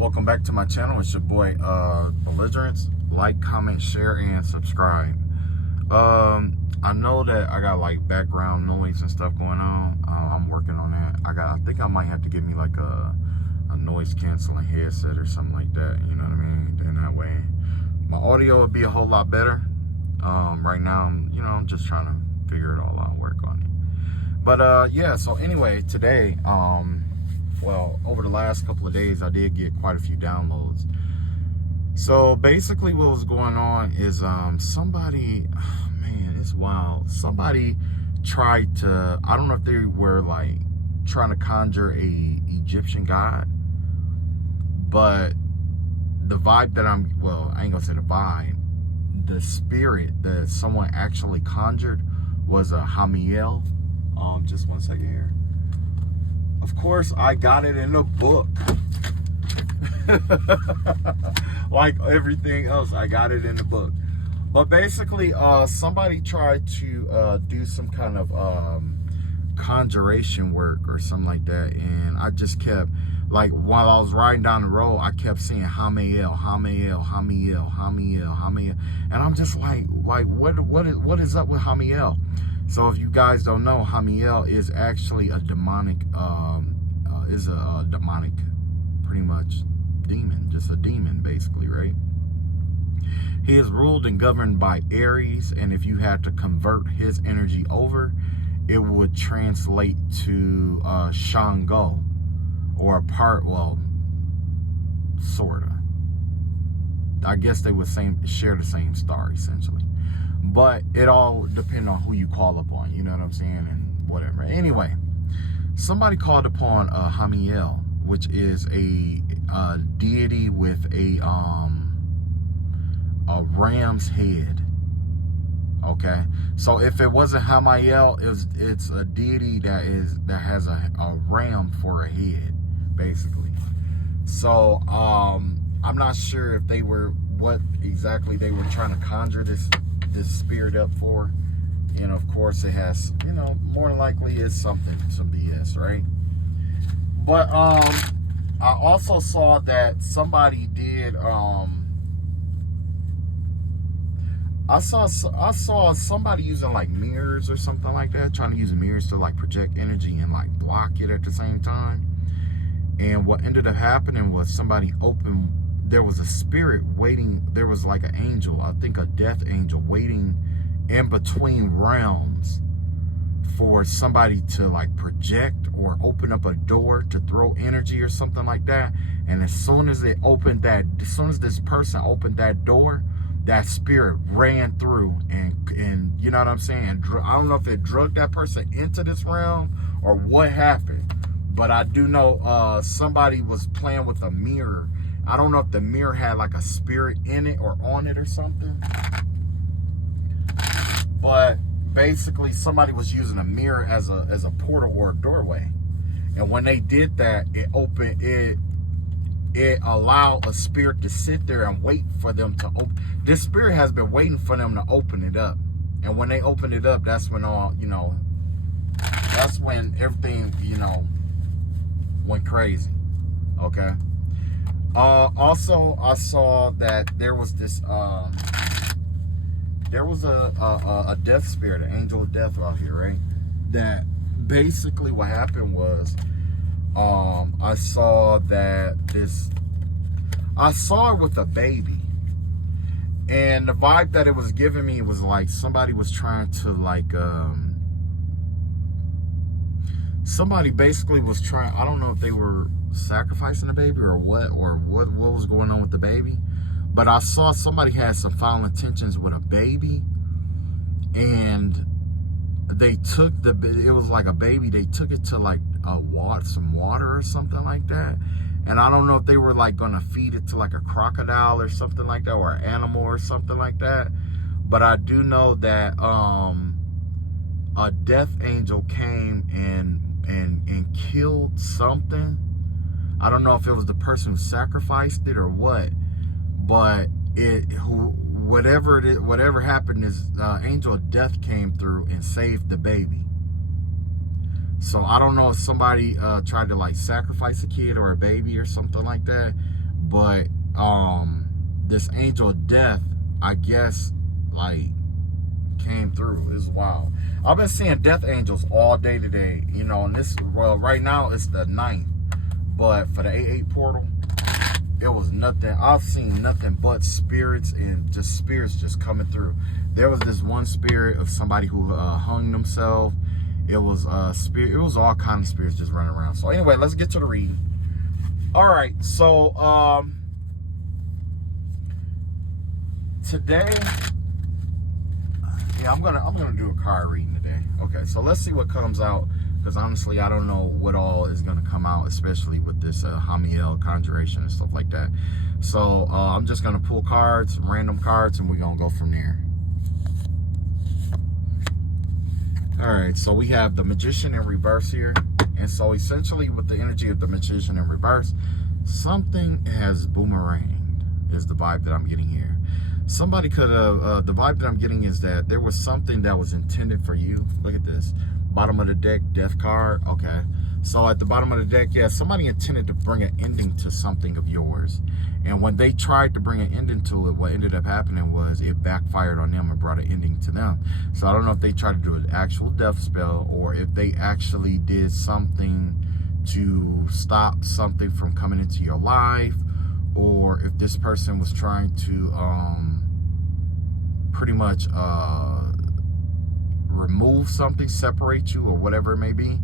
Welcome back to my channel. It's your boy Belligerence. Like, comment, share, and subscribe. I know that I got like background noise and stuff going on. I'm working on that. I think I might have to get me like a noise canceling headset or something like that. You know what I mean? Then that way my audio would be a whole lot better. Right now, I'm just trying to figure it all out, work on it. But yeah. So anyway, today, well, over the last couple of days, I did get quite a few downloads. So basically what was going on is somebody, oh man, it's wild. Somebody tried to, I don't know if they were like trying to conjure a Egyptian god, but the vibe that I ain't gonna say the vibe, the spirit that someone actually conjured was a Hamiel. Just one second here. Of course, I got it in the book. Like everything else, I got it in the book. But basically, somebody tried to do some kind of conjuration work or something like that. And I just kept, like, while I was riding down the road, I kept seeing Hamiel, Hamiel, Hamiel, Hamiel, Hamiel. And I'm just like what is up with Hamiel? So if you guys don't know, Hamiel is actually a demonic, demonic, pretty much demon, just a demon basically, right? He is ruled and governed by Aries, and if you had to convert his energy over, it would translate to Shango, or a part, well, sorta. I guess they would share the same star essentially. But it all depends on who you call upon, you know what I'm saying, and whatever. Anyway, somebody called upon Hamiel, which is a deity with a ram's head. Okay, so if it wasn't Hamiel, it's a deity that has a ram for a head, basically. So I'm not sure if they were what exactly they were trying to conjure this spirit up for. And of course it has, more than likely is some BS, right? But I also saw that somebody did I saw somebody using like mirrors or something like that, trying to use mirrors to like project energy and like block it at the same time. And what ended up happening was there was a spirit waiting. There was like an angel, I think a death angel, waiting in between realms for somebody to like project or open up a door to throw energy or something like that. And as soon as this person opened that door, that spirit ran through and you know what I'm saying? I don't know if it drugged that person into this realm or what happened, but I do know somebody was playing with a mirror. I don't know if the mirror had like a spirit in it or on it or something, but basically somebody was using a mirror as a portal or a doorway. And when they did that, it allowed a spirit to sit there and wait for them to open. This spirit has been waiting for them to open it up. And when they opened it up, that's when that's when everything, went crazy. Okay. Also, I saw that there was this, there was a death spirit, an angel of death out here, right? That basically what happened was, I saw it with a baby. And the vibe that it was giving me was like somebody was trying to like, somebody basically was trying, I don't know if they were sacrificing the baby or what was going on with the baby, but I saw somebody had some foul intentions with a baby, and they took it was like a baby, they took it to like some water or something like that. And I don't know if they were like gonna feed it to like a crocodile or something like that, or an animal or something like that. But I do know that a death angel came and killed something. I don't know if it was the person who sacrificed it or what, but whatever happened is angel of death came through and saved the baby. So I don't know if somebody tried to like sacrifice a kid or a baby or something like that, But this angel of death, I guess, like, came through. It's wild. I've been seeing death angels all day today, you know, and this, well, right now it's the 9th, but for the 8-8 portal, it was nothing. I've seen nothing but spirits, and just spirits just coming through. There was this one spirit of somebody who hung themselves. It was spirit. It was all kinds of spirits just running around. So anyway, let's get to the reading. All right, so today, yeah, I'm gonna do a card reading today. Okay, so let's see what comes out, because honestly, I don't know what all is gonna come out, especially with this Hamiel conjuration and stuff like that. So I'm just gonna pull cards, random cards, and we're gonna go from there. All right, so we have the Magician in reverse here, and so essentially with the energy of the Magician in reverse, something has boomeranged is the vibe that I'm getting here. Somebody could have, the vibe that I'm getting is that there was something that was intended for you. Look at this. Bottom of the deck, death card. Okay. So at the bottom of the deck, yeah, somebody intended to bring an ending to something of yours. And when they tried to bring an ending to it, what ended up happening was it backfired on them and brought an ending to them. So I don't know if they tried to do an actual death spell, or if they actually did something to stop something from coming into your life, or if this person was trying to pretty much remove something, separate you, or whatever it may be.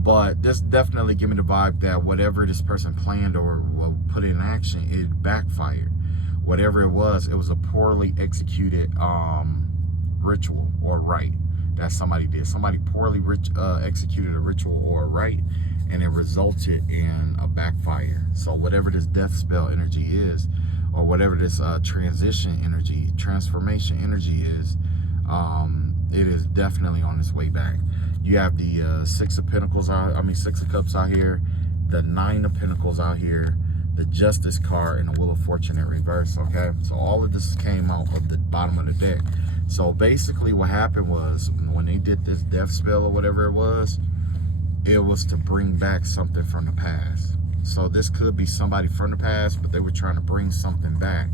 But this definitely give me the vibe that whatever this person planned or put in action, it backfired. Whatever it was a poorly executed ritual or rite that somebody did. Somebody poorly executed a ritual or a rite, and it resulted in a backfire. So whatever this death spell energy is, or whatever this transition energy, transformation energy is, it is definitely on its way back. You have the 6 of Pentacles out, 6 of Cups out here, the 9 of Pentacles out here, the Justice card, and the Wheel of Fortune in reverse, okay? So all of this came out of the bottom of the deck. So basically what happened was, when they did this death spell or whatever it was to bring back something from the past. So this could be somebody from the past, but they were trying to bring something back.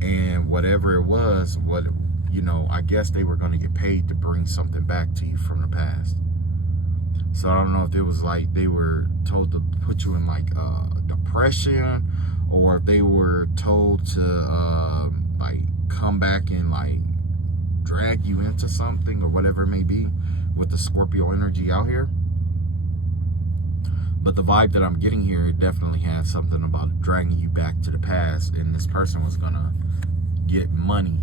And whatever it was, I guess they were going to get paid to bring something back to you from the past. So I don't know if it was like they were told to put you in like depression, or if they were told to like come back and like drag you into something, or whatever it may be with the Scorpio energy out here. But the vibe that I'm getting here, it definitely has something about dragging you back to the past, and this person was gonna get money,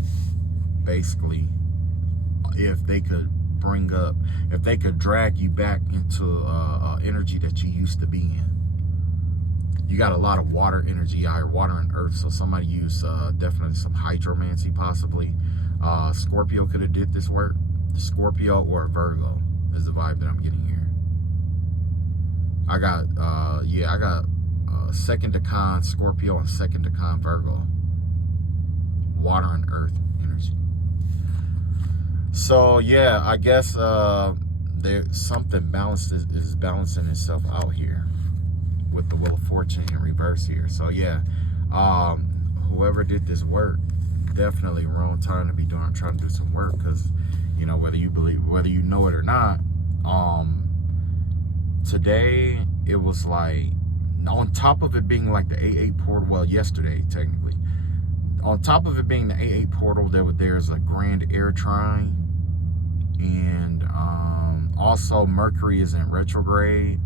basically, if they could drag you back into energy that you used to be in. You got a lot of water energy out here, water and earth, so somebody used definitely some hydromancy, possibly. Scorpio could have did this work. Scorpio or Virgo is the vibe that I'm getting here. I got second decan Scorpio and second decan Virgo. Water and earth energy. So yeah, I guess there's something is balancing itself out here with the Wheel of Fortune in reverse here. So yeah, whoever did this work, definitely wrong time to be trying to do some work, because whether you know it or not, today it was like, on top of it being like the 8-8 portal, well, yesterday technically, on top of it being the 8-8 portal, there's a grand air trine, and also Mercury is in retrograde.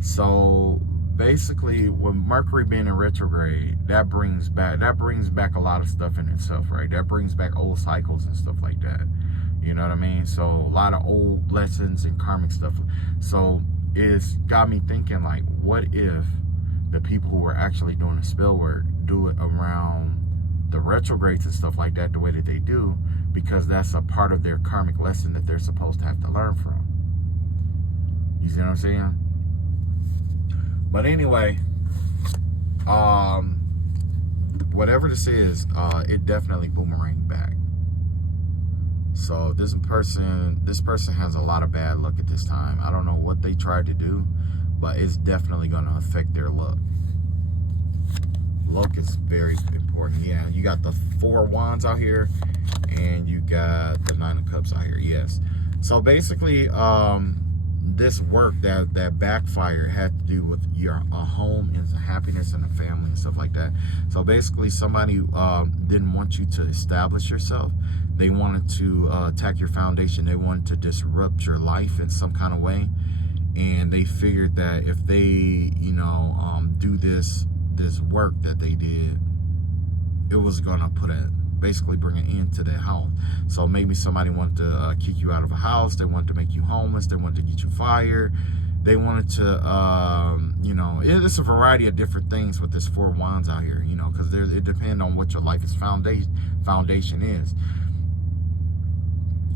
So basically, with Mercury being in retrograde, that brings back a lot of stuff in itself, right? That brings back old cycles and stuff like that. You know what I mean? So a lot of old lessons and karmic stuff. So it's got me thinking, like, what if the people who are actually doing the spell work do it around the retrogrades and stuff like that the way that they do, because that's a part of their karmic lesson that they're supposed to have to learn from. You see what I'm saying? But anyway, whatever this is, it definitely boomeranged back. So this person has a lot of bad luck at this time. I don't know what they tried to do, but it's definitely going to affect their luck. work is very important. Yeah, you got the 4 of Wands out here, and you got the 9 of Cups out here. Yes. So basically, this work that backfire had to do with your home and happiness and a family and stuff like that. So basically, somebody didn't want you to establish yourself. They wanted to attack your foundation. They wanted to disrupt your life in some kind of way. And they figured that if they, you know, do this work that they did, it was gonna basically bring an end to that house. So maybe somebody wanted to kick you out of a house. They wanted to make you homeless. They wanted to get you fired. They wanted to, you know, it's a variety of different things with this 4 of Wands out here, you know, because it depends on what your life's foundation is.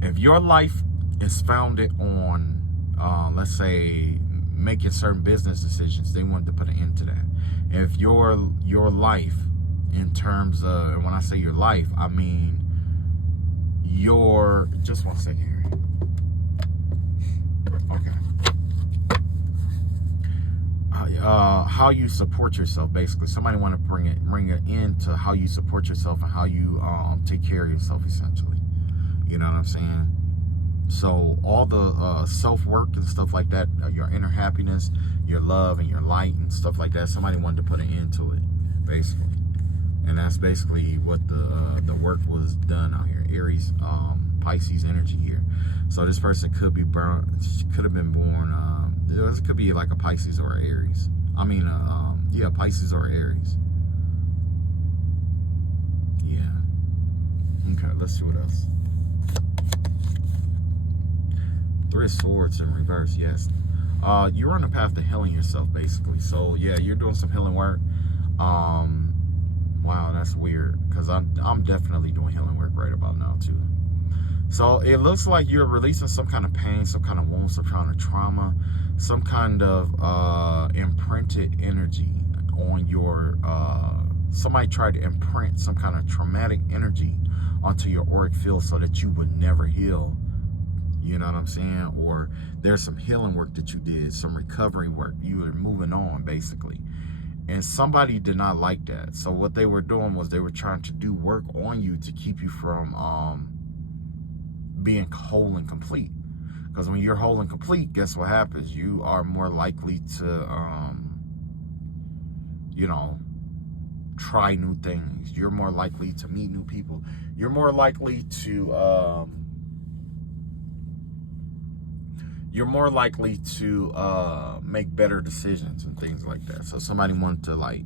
If your life is founded on, let's say, making certain business decisions, they wanted to put an end to that. If your life, in terms of, and when I say your life, I mean just one second here. Okay. How you support yourself, basically. Somebody want to bring an end to how you support yourself and how you take care of yourself, essentially. You know what I'm saying? So all the self-work and stuff like that, your inner happiness, your love and your light and stuff like that, somebody wanted to put an end to it, basically. And that's basically what the work was done out here. Aries, Pisces energy here. So this person could have been born, it could be like a Pisces or an Aries. I mean, yeah, Pisces or Aries. Yeah. Okay, let's see what else. 3 of Swords in reverse, yes. You're on the path to healing yourself, basically. So yeah, you're doing some healing work. Wow, that's weird, because I'm definitely doing healing work right about now too. So it looks like you're releasing some kind of pain, some kind of wound, some kind of trauma, some kind of imprinted energy on your, somebody tried to imprint some kind of traumatic energy onto your auric field so that you would never heal. You know what I'm saying? Or there's some healing work that you did, some recovery work. You were moving on, basically. And somebody did not like that. So what they were doing was they were trying to do work on you to keep you from being whole and complete. Because when you're whole and complete, guess what happens? You are more likely to, you know, try new things. You're more likely to meet new people. You're more likely to... you're more likely to make better decisions and things like that. So somebody wanted to like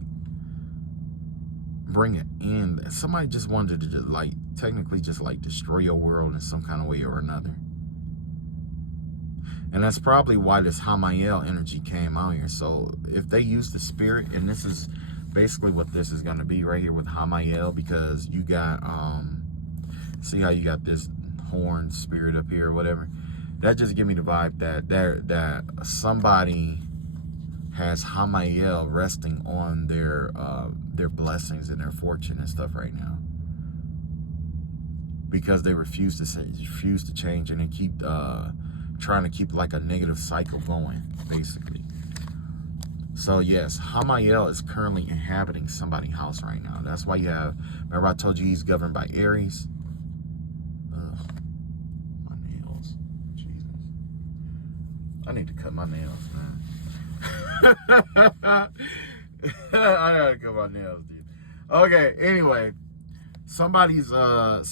bring it in. Somebody just wanted to just like technically just like destroy your world in some kind of way or another. And that's probably why this Hamiel energy came out here. So if they use the spirit, and this is basically what this is going to be right here with Hamiel, because you got, see how you got this horn spirit up here or whatever. That just give me the vibe that somebody has Hamiel resting on their blessings and their fortune and stuff right now, because they refuse to change, and they keep trying to keep like a negative cycle going, basically. So yes, Hamiel is currently inhabiting somebody's house right now. That's why you have. Remember I told you he's governed by Aries. I need to cut my nails, man. I gotta cut my nails, dude. Okay, anyway. Somebody's that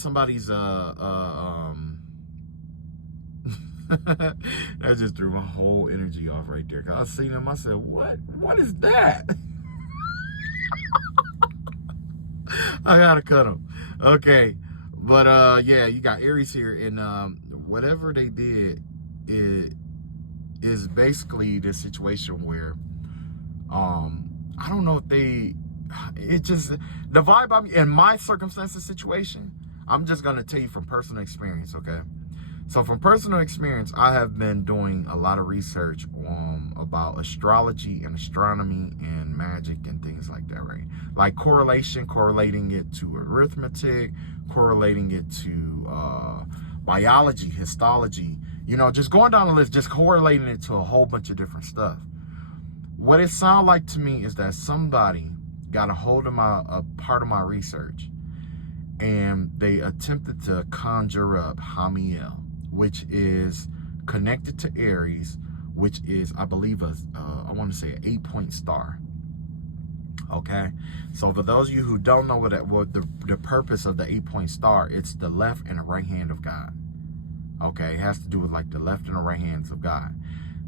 just threw my whole energy off right there. 'Cause I seen him, I said, what is that? I gotta cut him. Okay. But yeah, you got Aries here, and whatever they did, it is basically this situation where I don't know if the vibe I'm in my circumstances situation, I'm just gonna tell you from personal experience, okay? So from personal experience, I have been doing a lot of research about astrology and astronomy and magic and things like that, right? Like correlating it to arithmetic, correlating it to biology, histology, you know, just going down the list, just correlating it to a whole bunch of different stuff. What it sounds like to me is that somebody got a hold of a part of my research, and they attempted to conjure up Hamiel, which is connected to Aries, which is, I believe, I want to say an 8-point star. Okay, so for those of you who don't know what the purpose of the 8-point star, it's the left and the right hand of God. Okay, it has to do with like the left and the right hands of God.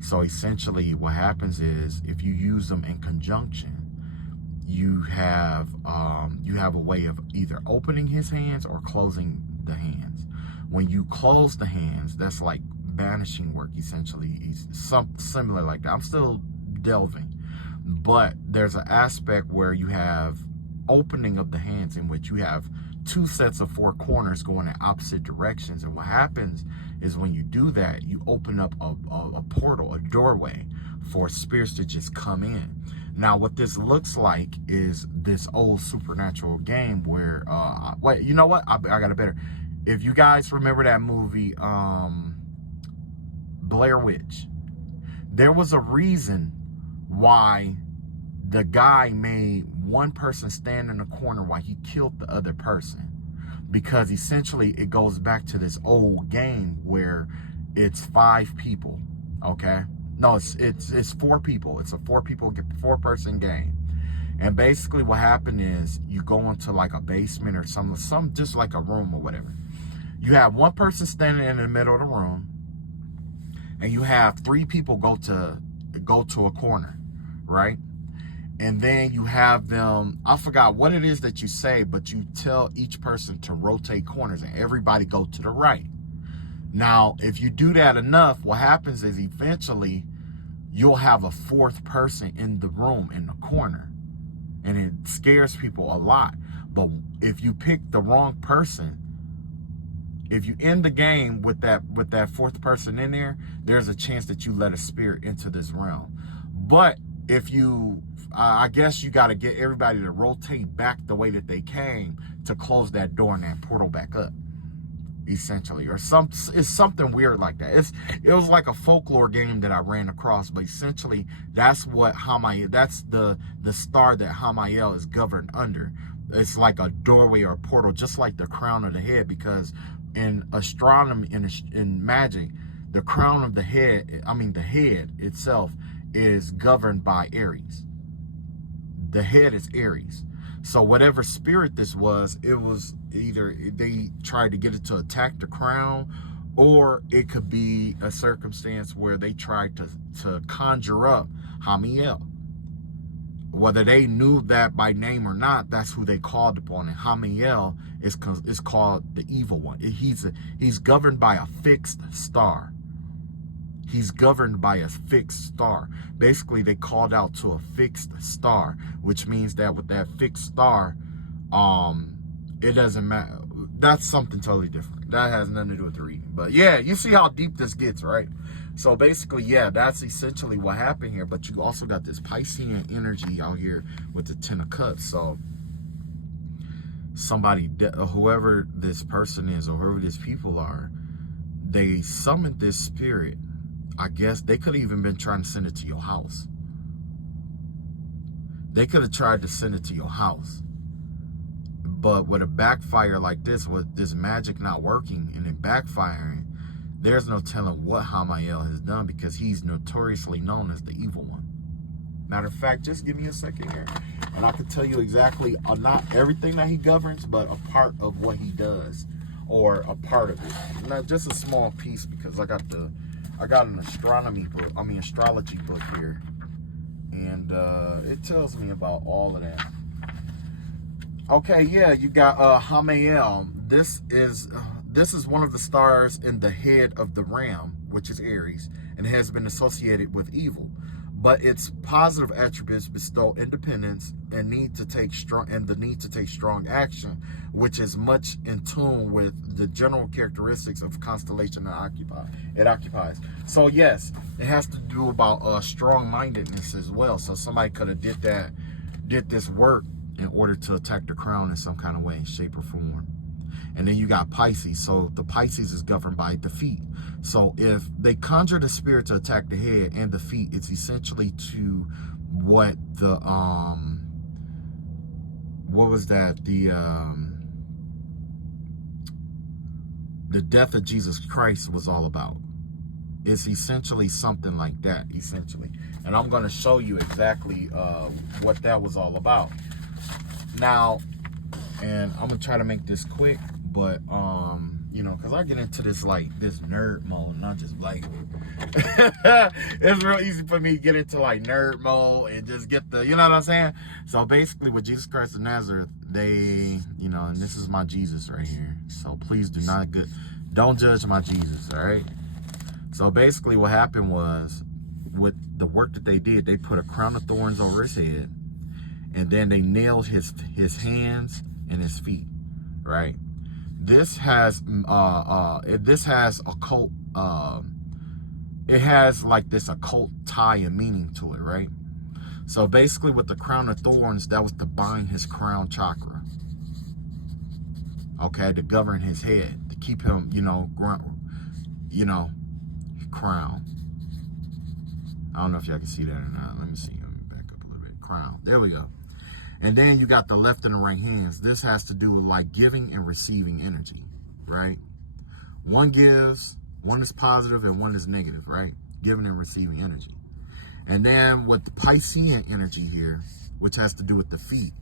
So essentially what happens is, if you use them in conjunction, you have a way of either opening his hands or closing the hands. When you close the hands, that's like banishing work, essentially. Something similar like that. I'm still delving, but there's an aspect where you have opening of the hands, in which you have 2 sets of 4 corners going in opposite directions. And what happens is, when you do that, you open up a portal, a doorway for spirits to just come in. Now, what this looks like is this old supernatural game where, wait, you know what? I got it better. If you guys remember that movie, Blair Witch, there was a reason why the guy made one person stand in the corner while he killed the other person. Because essentially it goes back to this old game where it's 5 people, okay? No, it's 4 people. It's a 4-person game. And basically what happened is, you go into like a basement or some just like a room or whatever. You have one person standing in the middle of the room, and you have 3 people go to a corner, right? And then you have them, I forgot what it is that you say, but you tell each person to rotate corners and everybody go to the right. Now, if you do that enough, what happens is eventually you'll have a 4th person in the room in the corner. And it scares people a lot. But if you pick the wrong person, if you end the game with that 4th person in there, there's a chance that you let a spirit into this realm. But if you, I guess you got to get everybody to rotate back the way that they came to close that door and that portal back up, essentially. Or it's something weird like that. It was like a folklore game that I ran across, but essentially that's what Hamiel, that's the star that Hamiel is governed under. It's like a doorway or a portal, just like the crown of the head, because in astronomy, in magic, the crown of the head, the head itself is governed by Aries. The head is Aries. So whatever spirit this was, it was either they tried to get it to attack the crown, or it could be a circumstance where they tried to conjure up Hamiel. Whether they knew that by name or not, that's who they called upon. And Hamiel is called the evil one. He's governed by a fixed star. He's governed by a fixed star. Basically, they called out to a fixed star, which means that with that fixed star, it doesn't matter. That's something totally different. That has nothing to do with the reading. But yeah, you see how deep this gets, right? So basically, yeah, that's essentially what happened here. But you also got this Piscean energy out here with the 10 of Cups. So somebody, whoever this person is or whoever these people are, they summoned this spirit. I guess they could have even been trying to send it to your house. They could have tried to send it to your house. But with a backfire like this, with this magic not working and it backfiring, there's no telling what Hamiel has done, because he's notoriously known as the evil one. Matter of fact, just give me a second here, and I can tell you exactly, not everything that he governs, but a part of what he does, or a part of it. Not just a small piece, because I got an astrology book here, and it tells me about all of that. Okay, yeah, you got Hamiel. This is one of the stars in the head of the ram, which is Aries, and has been associated with evil. But its positive attributes bestow independence and the need to take strong action, which is much in tune with the general characteristics of constellation it occupies. So yes, it has to do about strong-mindedness as well. So somebody could have did this work in order to attack the crown in some kind of way, shape, or form. And then you got Pisces. So the Pisces is governed by the feet. So if they conjure the spirit to attack the head and the feet, it's essentially to what what was that? The death of Jesus Christ was all about. It's essentially something like that, essentially. And I'm going to show you exactly what that was all about. Now, and I'm going to try to make this quick, but, you know, because I get into this, like, this nerd mode, and I'm just like, it's real easy for me to get into, like, nerd mode and just get the, you know what I'm saying? So, basically, with Jesus Christ of Nazareth, they, you know, and this is my Jesus right here. So, please don't judge my Jesus, all right? So, basically, what happened was, with the work that they did, they put a crown of thorns over his head, and then they nailed his hands and his feet, right? This has occult, it has like this occult tie and meaning to it, right? So basically with the crown of thorns, that was to bind his crown chakra, okay, to govern his head, to keep him, crown. I don't know if y'all can see that or not. Let me see. Let me back up a little bit. Crown. There we go. And then you got the left and the right hands. This has to do with like giving and receiving energy, right? One gives, one is positive, and one is negative, right? Giving and receiving energy. And then with the Piscean energy here, which has to do with the feet,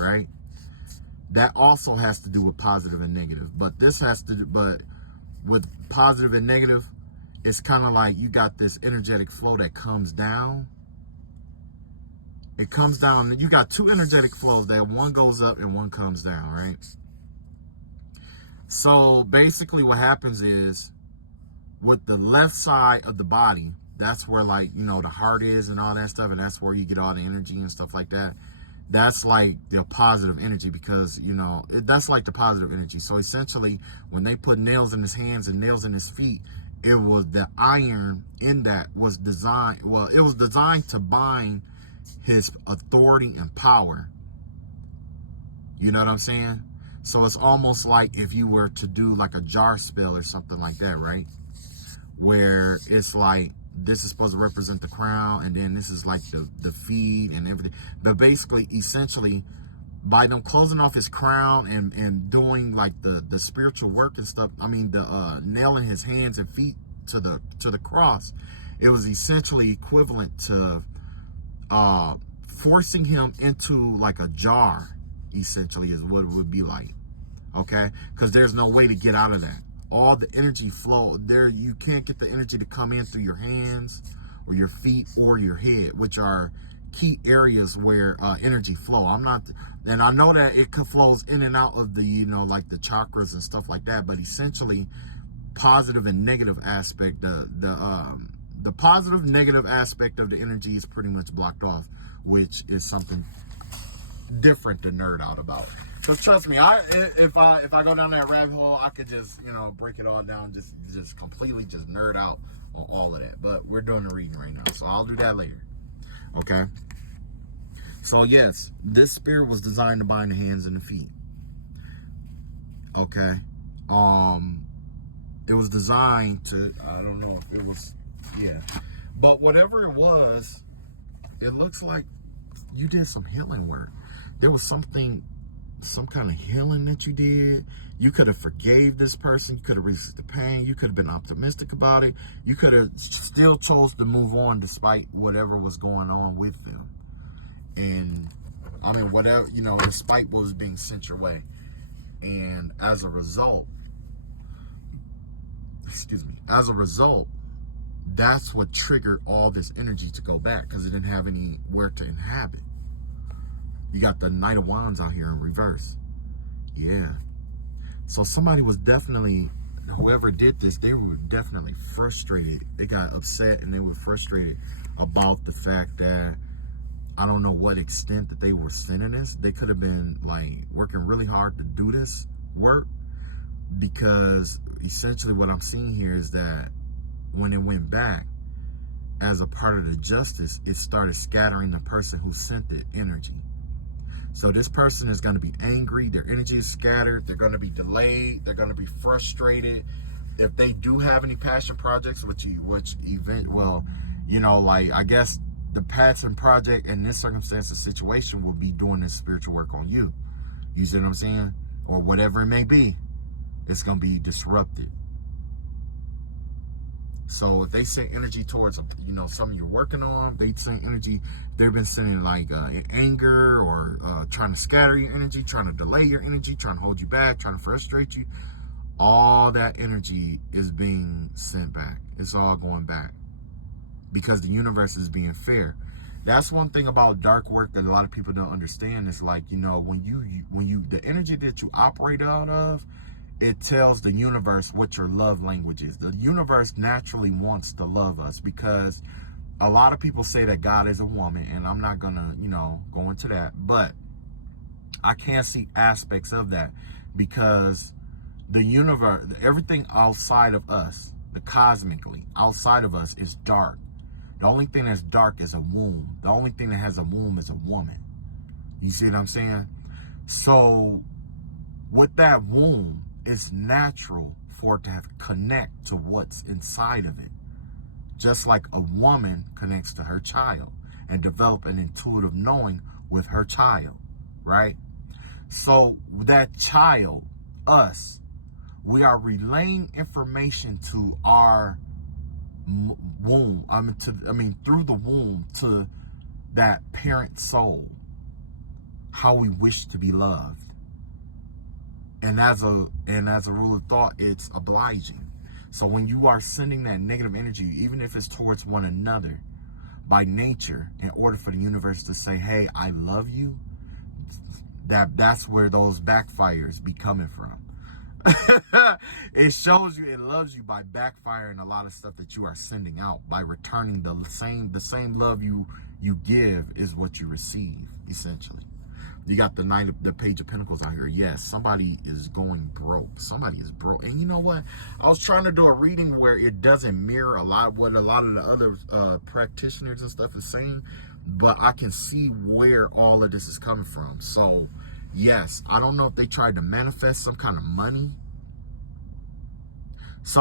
right? That also has to do with positive and negative. But with positive and negative, it's kind of like you got this energetic flow that comes down. It comes down. You got two energetic flows there. One goes up and one comes down, right? So basically what happens is with the left side of the body, that's where, like, you know, the heart is and all that stuff, and that's where you get all the energy and stuff like that. That's like the positive energy, because, you know, that's like the positive energy. So essentially when they put nails in his hands and nails in his feet, it was the iron in that was designed, well, it was designed to bind his authority and power. You know what I'm saying? So it's almost like if you were to do like a jar spell or something like that, right? Where it's like, this is supposed to represent the crown, and then this is like the feet and everything. But basically, essentially, by them closing off his crown and doing like the spiritual work and stuff, I mean the nailing his hands and feet to the cross, it was essentially equivalent to forcing him into like a jar, essentially, is what it would be like. Okay, because there's no way to get out of that. All the energy flow there, you can't get the energy to come in through your hands or your feet or your head, which are key areas where energy flow. And I know that it flows in and out of the, you know, like the chakras and stuff like that, but essentially positive and negative aspect, the positive negative aspect of the energy is pretty much blocked off, which is something different to nerd out about. Because trust me, if I go down that rabbit hole, I could just, you know, break it all down, just completely just nerd out on all of that. But we're doing the reading right now, so I'll do that later. Okay. So yes, this spirit was designed to bind the hands and the feet. Okay. It was designed to, I don't know if it was, yeah. But whatever it was, it looks like you did some healing work. There was some kind of healing that you did. You could have forgave this person. You could have resisted the pain. You could have been optimistic about it. You could have still chose to move on despite whatever was going on with them. And I mean, whatever, you know, despite what was being sent your way. And as a result, that's what triggered all this energy to go back, because it didn't have anywhere to inhabit. You got the Knight of Wands out here in reverse. Yeah. So somebody was definitely, whoever did this, they were definitely frustrated. They got upset and they were frustrated about the fact that, I don't know what extent that they were sending this. They could have been like working really hard to do this work, because essentially what I'm seeing here is that when it went back, as a part of the justice, it started scattering the person who sent the energy. So this person is going to be angry. Their energy is scattered. They're going to be delayed. They're going to be frustrated. If they do have any passion projects, well, you know, like, I guess the passion project in this circumstance or situation will be doing this spiritual work on you. You see what I'm saying? Or whatever it may be, it's going to be disrupted. So if they send energy towards, you know, something you're working on, they send energy, they've been sending like anger or trying to scatter your energy, trying to delay your energy, trying to hold you back, trying to frustrate you. All that energy is being sent back. It's all going back because the universe is being fair. That's one thing about dark work that a lot of people don't understand. It's like, you know, when you the energy that you operate out of, it tells the universe what your love language is. The universe naturally wants to love us because a lot of people say that God is a woman, and I'm not gonna, you know, go into that, but I can see aspects of that because the universe, everything outside of us, the cosmically outside of us is dark. The only thing that's dark is a womb. The only thing that has a womb is a woman. You see what I'm saying? So with that womb, it's natural for it to have connect to what's inside of it. Just like a woman connects to her child and develop an intuitive knowing with her child, right? So that child, us, we are relaying information to our womb. Through the womb to that parent soul, how we wish to be loved. And as a rule of thought, it's obliging. So when you are sending that negative energy, even if it's towards one another, by nature, in order for the universe to say, hey, I love you, that's where those backfires be coming from. It shows you it loves you by backfiring a lot of stuff that you are sending out, by returning the same love you give is what you receive, essentially. You got the Page of Pentacles out here. Yes, somebody is going broke. Somebody is broke. And you know what? I was trying to do a reading where it doesn't mirror a lot of what a lot of the other practitioners and stuff is saying, but I can see where all of this is coming from. So, yes, I don't know if they tried to manifest some kind of money. It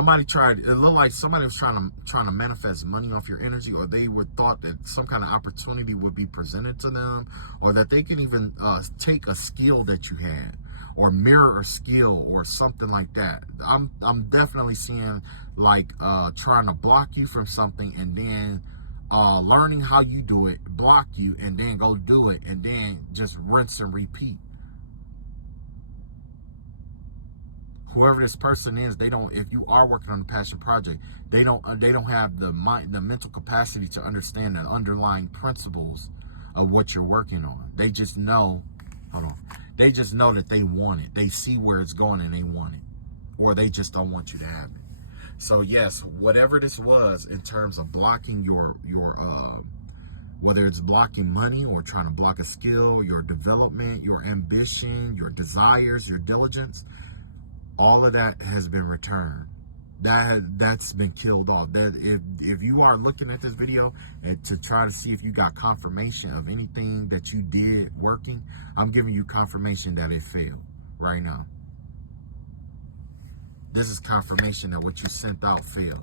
looked like somebody was trying to manifest money off your energy, or they would thought that some kind of opportunity would be presented to them, or that they can even take a skill that you had, or mirror a skill, or something like that. I'm definitely seeing like trying to block you from something, and then learning how you do it, block you, and then go do it, and then just rinse and repeat. Whoever this person is, if you are working on a passion project, they don't have the mental capacity to understand the underlying principles of what you're working on. They just know, they just know that they want it. They see where it's going and they want it, or they just don't want you to have it. So yes, whatever this was in terms of blocking your whether it's blocking money or trying to block a skill, your development, your ambition, your desires, your diligence, all of that has been returned. That's been killed off. That if you are looking at this video and to try to see if you got confirmation of anything that you did working, I'm giving you confirmation that it failed right now. This is confirmation that what you sent out failed.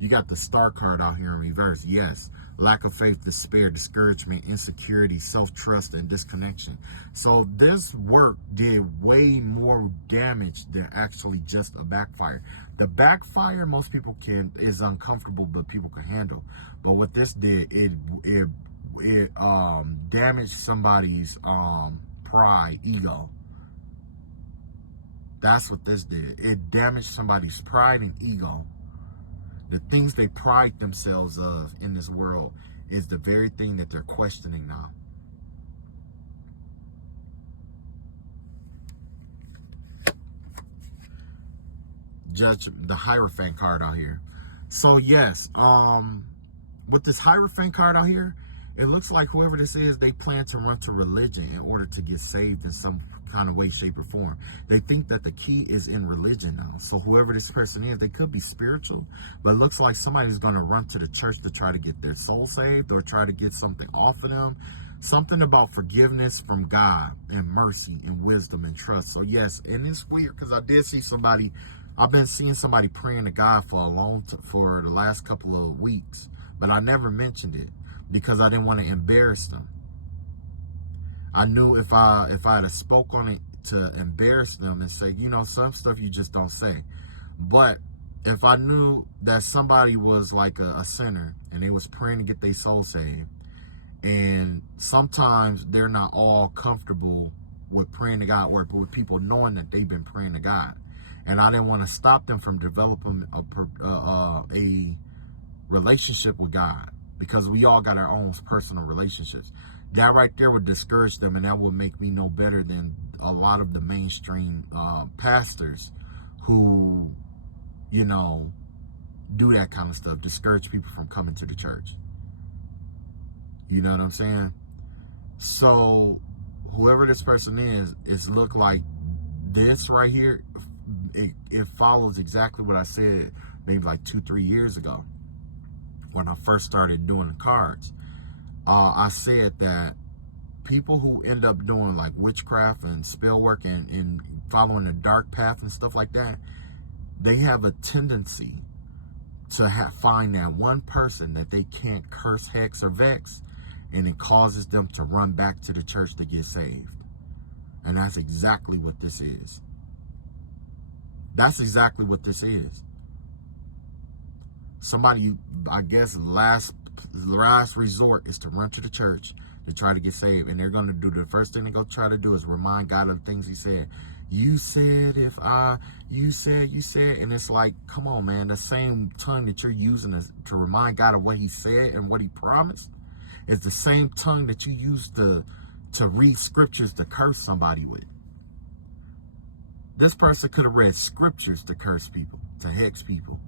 You got the Star card out here in reverse. Yes. Lack of faith, despair, discouragement, insecurity, self-trust, and disconnection. So this work did way more damage than actually just a backfire. The backfire, most people is uncomfortable, but people can handle. But what this did, it damaged somebody's pride, ego. That's what this did. It damaged somebody's pride and ego. The things they pride themselves of in this world is the very thing that they're questioning now. Judge, the Hierophant card out here. So yes, with this Hierophant card out here, it looks like whoever this is, they plan to run to religion in order to get saved in some kind of way, shape, or form. They think that the key is in religion now. So whoever this person is, they could be spiritual, but it looks like somebody's going to run to the church to try to get their soul saved or try to get something off of them. Something about forgiveness from God and mercy and wisdom and trust. So yes, and it's weird because I did see somebody, I've been seeing somebody praying to God for the last couple of weeks, but I never mentioned it because I didn't want to embarrass them. I knew if I had spoke on it to embarrass them and say, you know, some stuff you just don't say. But if I knew that somebody was like a sinner and they was praying to get their soul saved, and sometimes they're not all comfortable with praying to God, or with people knowing that they've been praying to God, and I didn't want to stop them from developing a relationship with God, because we all got our own personal relationships. That right there would discourage them, and that would make me no better than a lot of the mainstream pastors who, you know, do that kind of stuff, discourage people from coming to the church. You know what I'm saying? So whoever this person is look like this right here. It follows exactly what I said maybe like 2-3 years ago when I first started doing the cards. I said that people who end up doing like witchcraft and spell work and following the dark path and stuff like that, they have a tendency to find that one person that they can't curse, hex, or vex, and it causes them to run back to the church to get saved. And that's exactly what this is. That's exactly what this is. Somebody, I guess, last resort is to run to the church to try to get saved. And they're going to do, the first thing they're going to try to do is remind God of the things he said. You said, you said. And it's like, come on, man. The same tongue that you're using to remind God of what he said and what he promised is the same tongue that you use to read scriptures to curse somebody with. This person could have read scriptures to curse people, to hex people.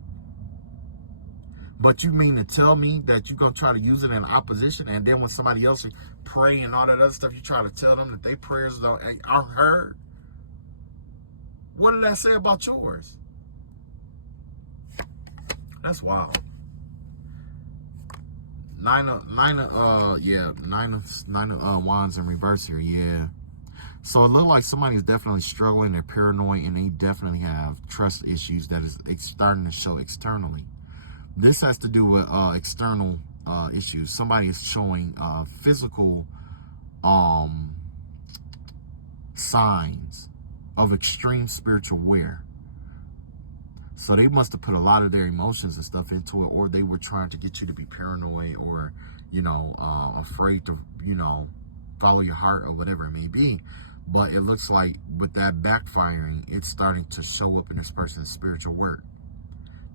But you mean to tell me that you're going to try to use it in opposition, and then when somebody else pray and all that other stuff, you try to tell them that their prayers aren't heard? What did that say about yours? That's wild. Nine of Wands in reverse here, yeah. So it looks like somebody is definitely struggling, they're paranoid, and they definitely have trust issues that is starting to show externally. This has to do with external issues. Somebody is showing physical signs of extreme spiritual wear. So they must have put a lot of their emotions and stuff into it, or they were trying to get you to be paranoid, or, you know, afraid to, you know, follow your heart, or whatever it may be. But it looks like with that backfiring, it's starting to show up in this person's spiritual work.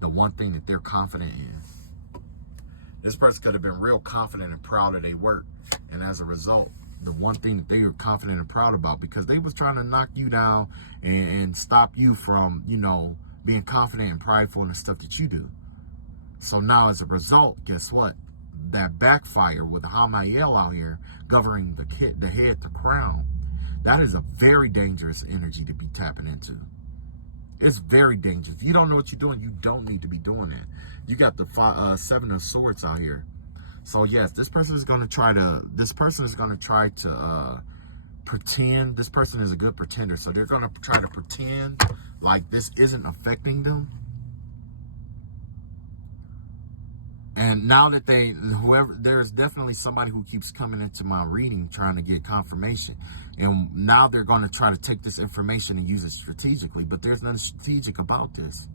The one thing that they're confident in. This person could have been real confident and proud of their work. And as a result, the one thing that they were confident and proud about, because they was trying to knock you down and stop you from, you know, being confident and prideful in the stuff that you do. So now as a result, guess what? That backfire with Hamiel out here governing the head, the crown, that is a very dangerous energy to be tapping into. It's very dangerous. If you don't know what you're doing, you don't need to be doing that. You got the 7 of Swords out here. So yes, this person is going to try to pretend. This person is a good pretender. So they're going to try to pretend like this isn't affecting them. And now that there's definitely somebody who keeps coming into my reading trying to get confirmation. And now they're going to try to take this information and use it strategically. But there's nothing strategic about this.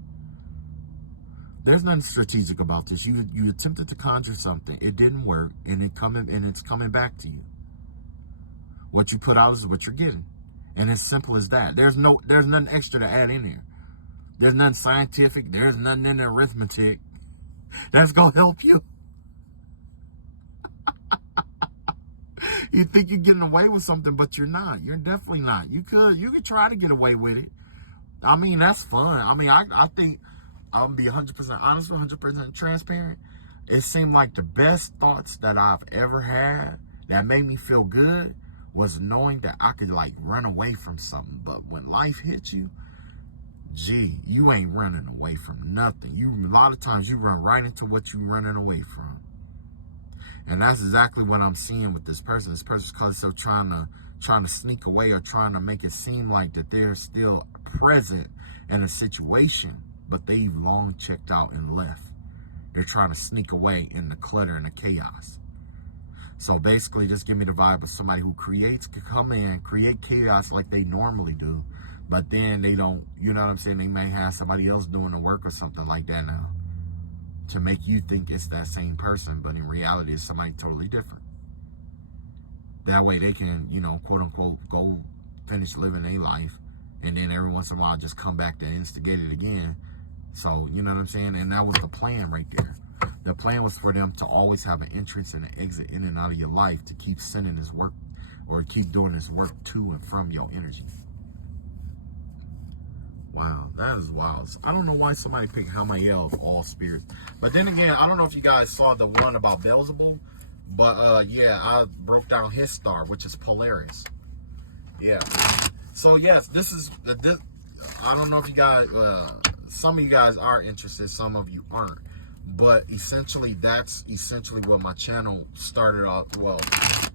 There's nothing strategic about this. You attempted to conjure something. It didn't work. And it's coming back to you. What you put out is what you're getting. And it's simple as that. There's nothing extra to add in here. There's nothing scientific. There's nothing in the arithmetic that's going to help you. You think you're getting away with something, but you're not. You're definitely not. You could try to get away with it. I mean, that's fun. I mean, I think I'm going to be 100% honest, 100% transparent. It seemed like the best thoughts that I've ever had that made me feel good was knowing that I could like run away from something. But when life hits you, gee, you ain't running away from nothing. A lot of times you run right into what you're running away from. And that's exactly what I'm seeing with this person. This person's constantly trying to sneak away, or trying to make it seem like that they're still present in a situation, but they've long checked out and left. They're trying to sneak away in the clutter and the chaos. So basically, just give me the vibe of somebody who could come in, create chaos like they normally do, but then they don't, you know what I'm saying? They may have somebody else doing the work or something like that now to make you think it's that same person, but in reality, it's somebody totally different. That way they can, you know, quote unquote, go finish living their life, and then every once in a while just come back to instigate it again. So, you know what I'm saying? And that was the plan right there. The plan was for them to always have an entrance and an exit in and out of your life, to keep sending this work or keep doing this work to and from your energy. Wow, that is wild. I don't know why somebody picked Hamiel of all spirits. But then again, I don't know if you guys saw the one about Beelzebub, but yeah, I broke down his star, which is Polaris. Yeah. So yes, this. I don't know if you guys, some of you guys are interested, some of you aren't. But essentially, that's essentially what my channel started off. Well,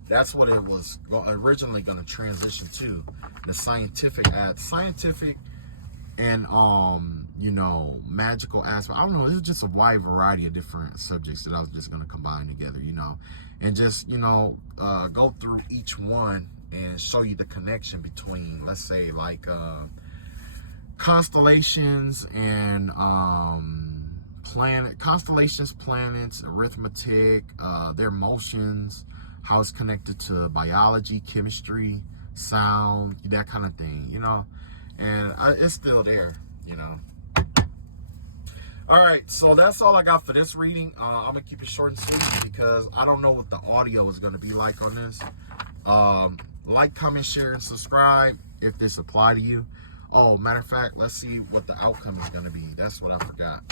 that's what it was originally going to transition to, the scientific and you know, magical aspect. I don't know, it's just a wide variety of different subjects that I was just going to combine together, you know, and just, you know, go through each one and show you the connection between, let's say, like constellations and constellations, planets, arithmetic, their motions, how it's connected to biology, chemistry, sound, that kind of thing, you know. And it's still there, you know. All right, so that's all I got for this reading. I'm gonna keep it short and sweet because I don't know what the audio is gonna be like on this. Like, comment, share, and subscribe if this apply to you. Oh, matter of fact, let's see what the outcome is gonna be. That's what I forgot.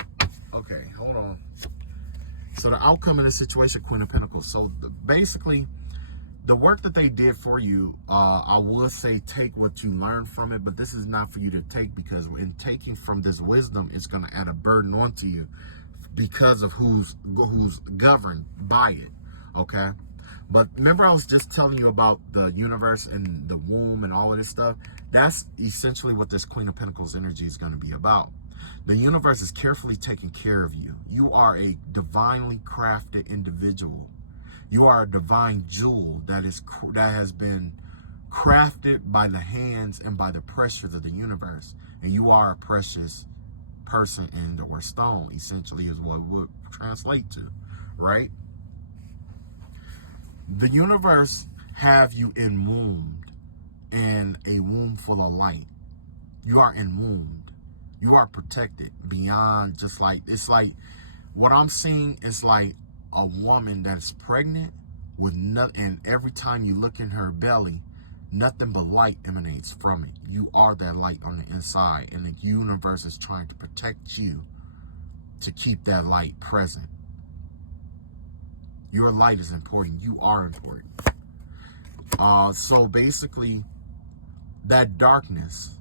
Okay, hold on. So the outcome of the situation, Queen of Pentacles. So basically, the work that they did for you, I would say take what you learned from it, but this is not for you to take, because in taking from this wisdom, it's going to add a burden onto you because of who's governed by it, okay? But remember, I was just telling you about the universe and the womb and all of this stuff. That's essentially what this Queen of Pentacles energy is going to be about. The universe is carefully taking care of you. You are a divinely crafted individual. You are a divine jewel that has been crafted by the hands and by the pressures of the universe. And you are a precious person or stone, essentially, is what it would translate to, right? The universe have you enwombed in a womb full of light. You are enwombed. You are protected beyond just like, it's like, what I'm seeing is like a woman that's pregnant with nothing, and every time you look in her belly, nothing but light emanates from it. You are that light on the inside, and the universe is trying to protect you to keep that light present. Your light is important. You are important. So basically, that darkness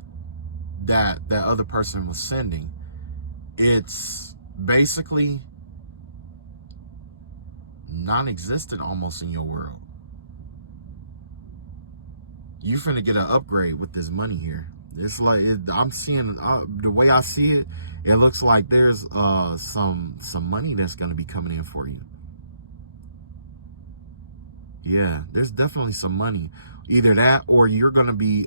that other person was sending, it's basically non-existent almost in your world. You finna get an upgrade with this money here. It's like, I'm seeing, the way I see it, it looks like there's some money that's gonna be coming in for you. Yeah, there's definitely some money. Either that, or you're gonna be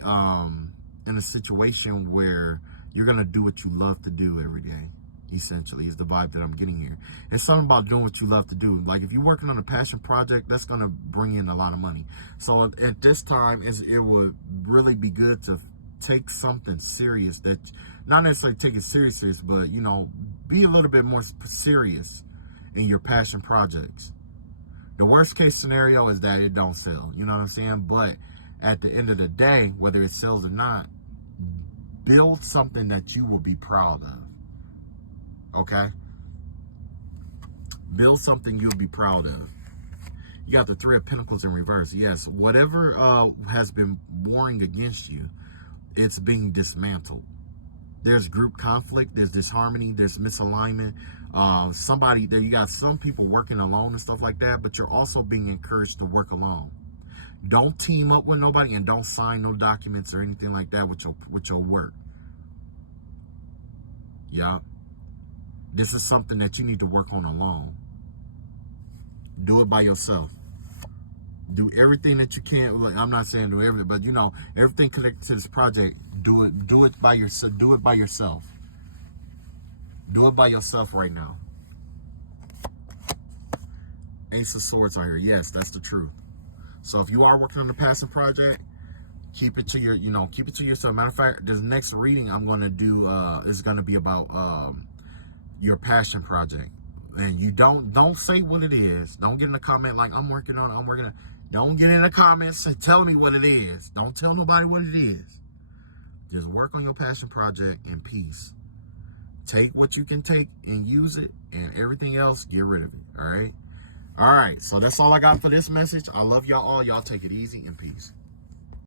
in a situation where you're gonna do what you love to do every day. Essentially, is the vibe that I'm getting here. It's something about doing what you love to do. Like if you're working on a passion project, that's gonna bring in a lot of money. So at this time, it would really be good to take something serious, that not necessarily take it serious, but, you know, be a little bit more serious in your passion projects. The worst case scenario is that it don't sell. You know what I'm saying? But at the end of the day, whether it sells or not, build something that you will be proud of. Okay? Build something you'll be proud of. You got the Three of Pentacles in reverse. Yes, whatever has been warring against you, it's being dismantled. There's group conflict, there's disharmony, there's misalignment. You got some people working alone and stuff like that, but you're also being encouraged to work alone. Don't team up with nobody, and don't sign no documents or anything like that with your work. Yeah. This is something that you need to work on alone. Do it by yourself. Do everything that you can. Like, I'm not saying do everything, but you know, everything connected to this project, do it by yourself. Do it by yourself. Do it by yourself right now. Ace of Swords out here. Yes, that's the truth. So if you are working on the passion project, keep it to your, keep it to yourself. Matter of fact, this next reading I'm going to do is going to be about your passion project. And you don't say what it is. Don't get in a comment like I'm working on it. Don't get in the comments and tell me what it is. Don't tell nobody what it is. Just work on your passion project in peace. Take what you can take and use it, and everything else, get rid of it. All right. So that's all I got for this message. I love y'all all. Y'all take it easy and peace.